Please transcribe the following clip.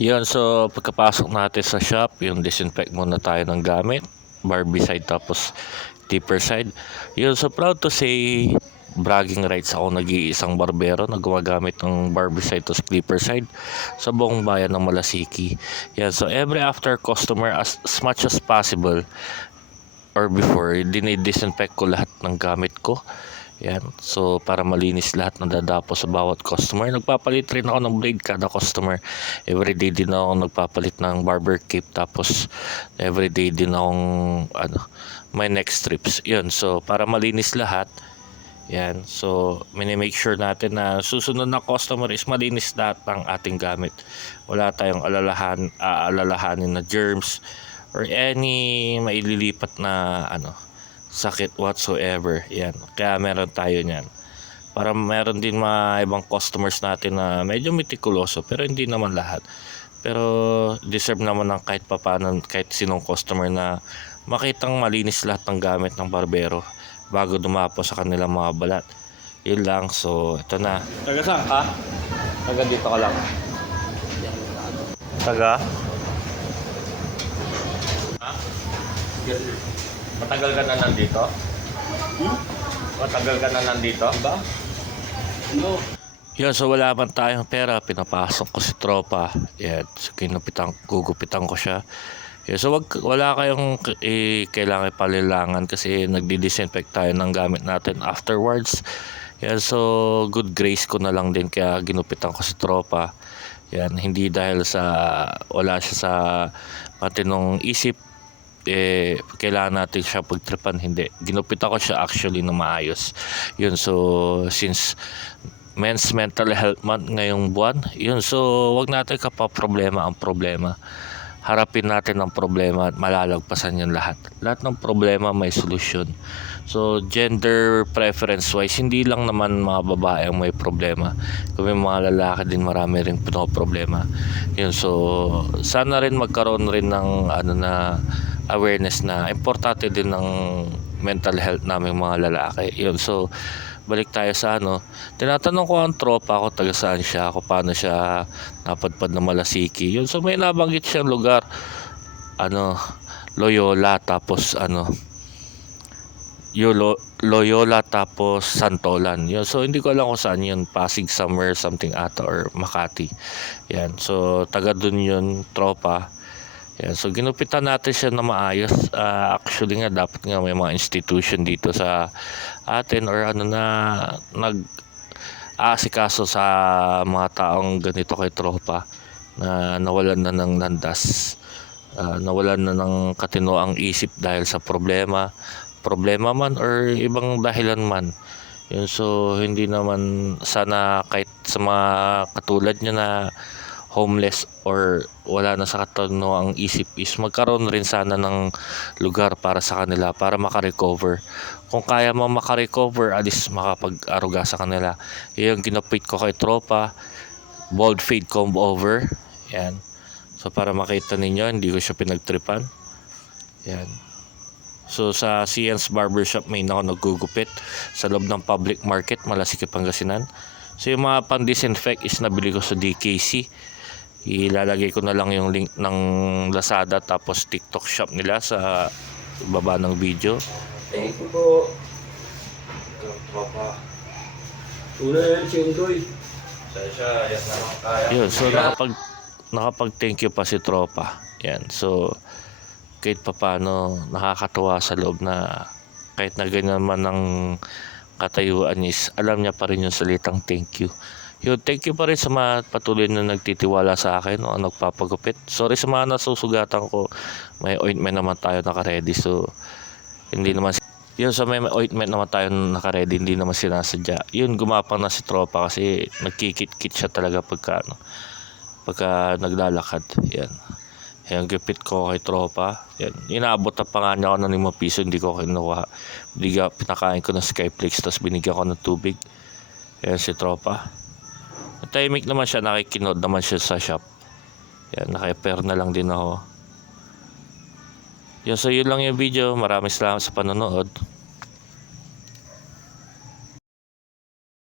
Yun, so pagkapasok natin sa shop, yung disinfect muna tayo ng gamit, Barbie side tapos tipper side. Yun, so proud to say, bragging rights ako, nag-iisang barbero na gumagamit ng Barbie side to clipper side sa buong bayan ng Malasiki. Yan, so every after customer, as much as possible or before, dinidisinfect ko lahat ng gamit ko. Yan. So, para malinis lahat ng dadapo sa bawat customer. Nagpapalit rin ako ng blade kada customer. Everyday din ako nagpapalit ng barber cape. Tapos, everyday din akong my neck strips. Yun. So, para malinis lahat. Yan. So, minimake sure natin na susunod na customer is malinis lahat ng ating gamit. Wala tayong alalahanin na germs or any maililipat na sakit whatsoever. Yan, kaya meron tayo niyan. Para meron din mga ibang customers natin na medyo mitikuloso pero hindi naman lahat. Pero deserve naman ng kahit papaano, kahit sinong customer na makitang malinis lahat ng gamit ng barbero bago dumapo sa kanilang mga balat. Yun lang. So ito na. Taga saan ka? Taga dito ka lang. Taga? Ha? Matagal ka na nandito? Matagal ka na nandito? Ba? No. Yun, so wala man tayong pera, pinapasok ko si tropa. Yan, so gugupitan ko siya. Yan, so wala kayong kailangan palilangan kasi nagdi-disinfect tayo ng gamit natin afterwards. Yan, so good grace ko na lang din kaya ginupitan ko si tropa. Yan, hindi dahil sa wala siya sa matinong isip kailangan natin siya pagtripan, hindi. Ginupit ako siya actually na maayos. Yun, so since Men's Mental Health Month ngayong buwan, yun, so wag natin kapaproblema ang problema. Harapin natin ang problema at malalagpasan yan lahat. Lahat ng problema may solusyon. So gender preference wise, hindi lang naman mga babae ang may problema. Kung may mga lalaki din, marami rin problema. Yun, so sana rin magkaroon rin ng awareness na importante din ng mental health namin mga lalaki. Yun, so balik tayo sa tinatanong ko ang tropa ko taga saan siya, kung paano siya napadpad na Malasiki. Yun, so may nabanggit siyang lugar, Loyola, tapos Loyola tapos Santolan. Yun, so hindi ko alam kung saan yun, Pasig somewhere something ata or Makati. Yan, so taga dun yun tropa. Yan, so ginupitan natin siya na maayos. Actually nga dapat nga may mga institution dito sa atin or na nag-aasikaso sa mga taong ganito kay tropa na nawalan na ng landas, nawalan na ng katinoang isip dahil sa problema man or ibang dahilan man. Yun, so hindi naman sana kahit sa mga katulad niya na homeless or wala na sa katinoang isip is magkaroon rin sana ng lugar para sa kanila para makarecover. Kung kaya mo makarecover, at least makapag-aruga sa kanila. Yung ginupit ko kay tropa, bald fade comb over. Yan. So para makita ninyo, hindi ko siya pinagtripan. Yan. So sa CN's Barbershop may ako nagugupit sa loob ng public market, Malasiki, Pangasinan. So yung mga pan-disinfect is nabili ko sa DKC. Ilalagay ko na lang yung link ng Lazada tapos TikTok shop nila sa baba ng video. Thank you po. Papa. Una yan si Undoy. Siya, yan naman kaya. Yun, so nakapag thank you pa si tropa. Yan, so kahit papaano nakakatuwa sa loob na kahit na ganyan man ang katayuan is alam niya pa rin yung salitang thank you. Yun, thank you pa rin sa mga patuloy na nagtitiwala sa akin o nagpapagupit. Sorry sa mga nasusugatan ko, may ointment naman tayo naka-ready, so hindi naman yun, so may ointment naman tayo naka-ready, hindi naman sinasadya. Yun, gumapang na si tropa kasi nagkikit-kit siya talaga pagka naglalakad. Yan. Yan, gipit ko kay tropa. Yan. Inaabot na pa nga niya ako ng 5 piso, hindi ko kinuha. Pinakain ko ng Skyflakes, tapos binigyan ko ng tubig. Yan si tropa. Tahimik naman siya, nakikinod naman siya sa shop. Yan, naka-pair na lang din ako. Yan, so yun lang yung video. Maraming salamat sa panonood.